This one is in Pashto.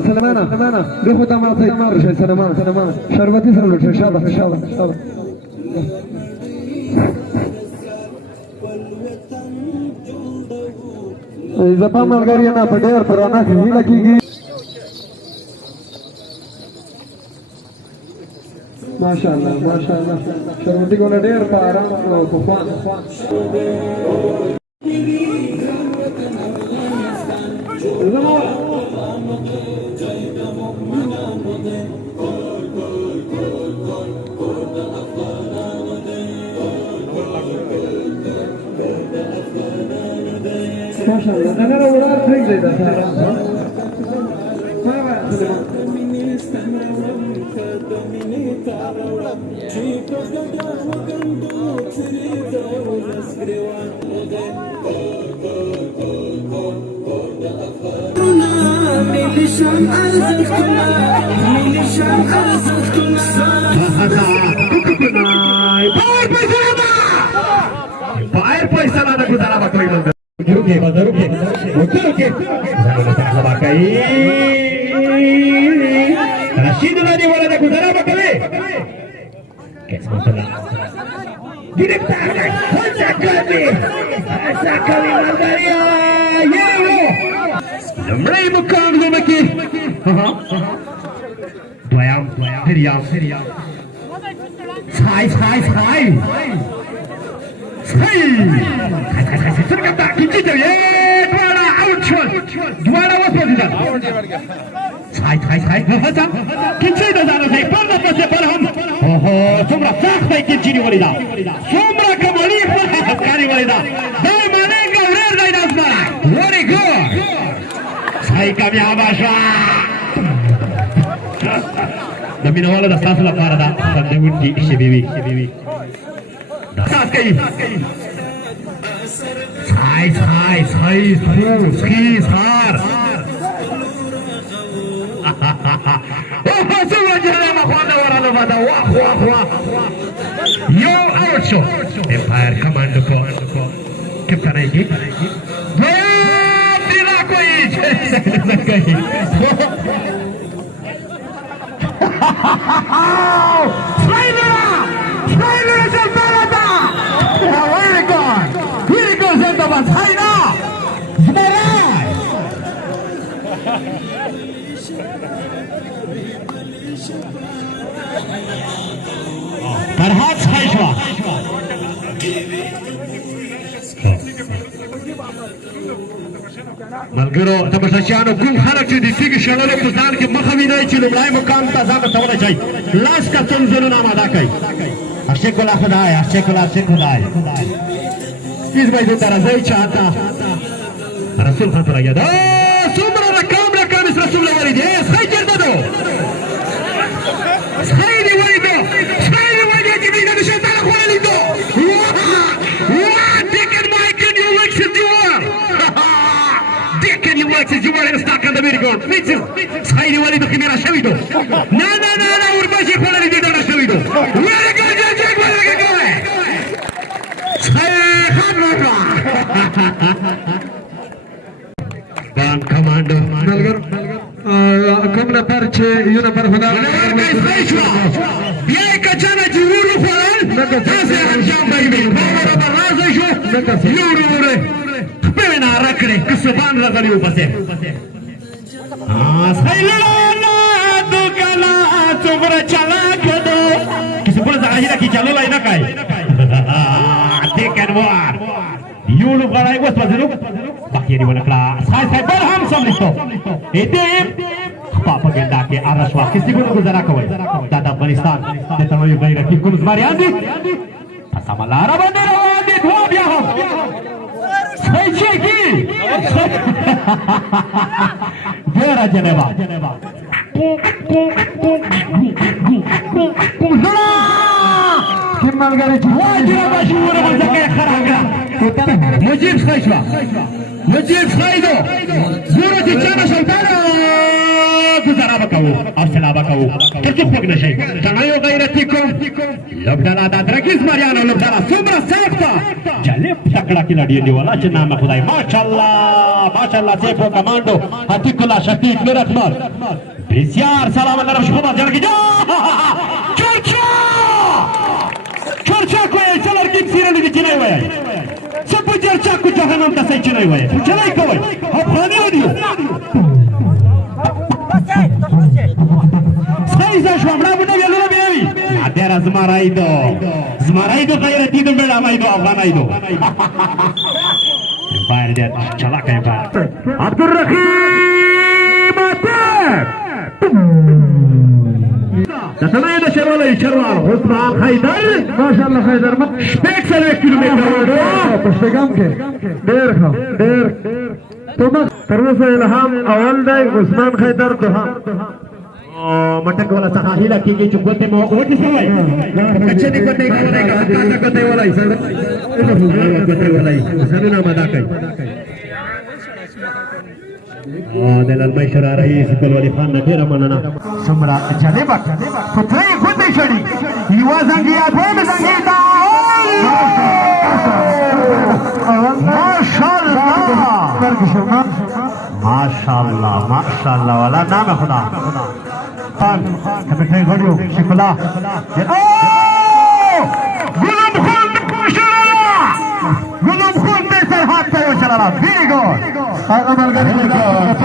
سلمانه دخو تماطي رشي سلمانه شربتي سره لوټ شابه شابه زپا ملګری نه په ډېر پرانا کې هیله کیږي ماشاءالله شربتي کوله ډېر په آرام او په خوان ماشاءالله انا ورا فريق زي ده ما بعرف रुके Rashid lagi bola dah kudara bakale kes bola direktamente sakali Margaria Yero Lemray bukan lumaki Dwayam Hiriam Sai terkata kita tu ye dua out shot dua was position sai hasan kita dah dah saya pernah pasal perham semua sah baik kita walida semua kembali kali walida dah mana kau dah dah very good sai kami abasha demi nawala dah sah sudah parada sampai undi sebibi Sai sar. Oh, semua jalan mana orang lemah wah. Yo out show. Empire commando ko. Kita lagi. Tidak koi. Final Balada. Where it gone? Here it goes into the final. Zmarai. Farhad Saishwa. ملګرو تماشاچیانو کوم خلک چې د تیږې شړلو په ځان کې مخه وینئ چې لومړی مقام ته ځان رسولی شئ لاس کا څنځلونه اماده کړئ اشکولا خدای هیڅ باید ورته راځئ چې هلته رسول خان ته لګیا ده څومره رقم رسول الله ولیدې سخی چېرته ده سخی دې ولیده چې مینه د شیطان خوړلي ده You are stuck on the merry-go-round. Sahiri wali to kimera shavido. Na urbashi kholi de dona shavido. Very good, very good. Sahiri khamra. Ban commando. Nalgar. Komna parche yuna par khuda. Guys, Saishwa. Ye kachana jururu kholan. Tase anjam baby. Baba baraza jo. Yurure. Pena rakre kusuban ragali upase sailana dukala tumra chala kedo kisupura zahira ki chalo laina kai tekan war yulu galai was bazelu bakiri mana kla sai barham samlisto ete papa genda ke arashwa kisi ko guzara kawai dada afghanistan de tamayu gai rakib ko zmari andi asamalara bandera andi dua bia ho Cheki. Vera Geneva. Kimmal gari wajib mashhur mazaka kharaga. Mujib Saishwa. Mujib Saido. Zurati chana sultana. زرا بکاو او سلا بکاو ترڅو پوګ نشي څنګه غیرتکم لبدلا د درګیز مریان او لبدلا څومره سخته چلې تکړه کې لړې دیواله چې نام خدای ماشاءالله سیفو کمانډو عتیق الله شفیق میر اکبر بسیار سلام درم شما جنگی جا چرچا کوئی چلر کی سیرن دی چنای وای سب چرچا کو جهنم ته سې چنای وای چلای کوي افغاني ودی سایزه شو امړه بده ویلو بیوی ادر زمارایدو غیرتی دې بل امایدو افغانایدو بایر دې چلا کوي بایر عبدالرحیم تسمعين شرولي شروال عثمان خيدر ما شاء الله خيدر شبيك سلوك كيلومتر تشتغام كي دير توما تروس الهام اول داي عثمان خيدر دوها مټک ولا صحاحي لا کېږي چې ګوتې مو وټي سوای کچې دې ګوتې کولای کا تاسو ګوتې ولای سره ګوتې ولای سره نه مدا کوي دلال مشر رئیس ګل ولی خان ډیر مننه سمرا جلبه فترې خودې شړې یو زنګیا ټول زنګیدا ماشاءالله والا نام خدا خان کبه غړیو شکلا ګلم خون دې سر هات ته وشلاله ویری ګو هغه ملګری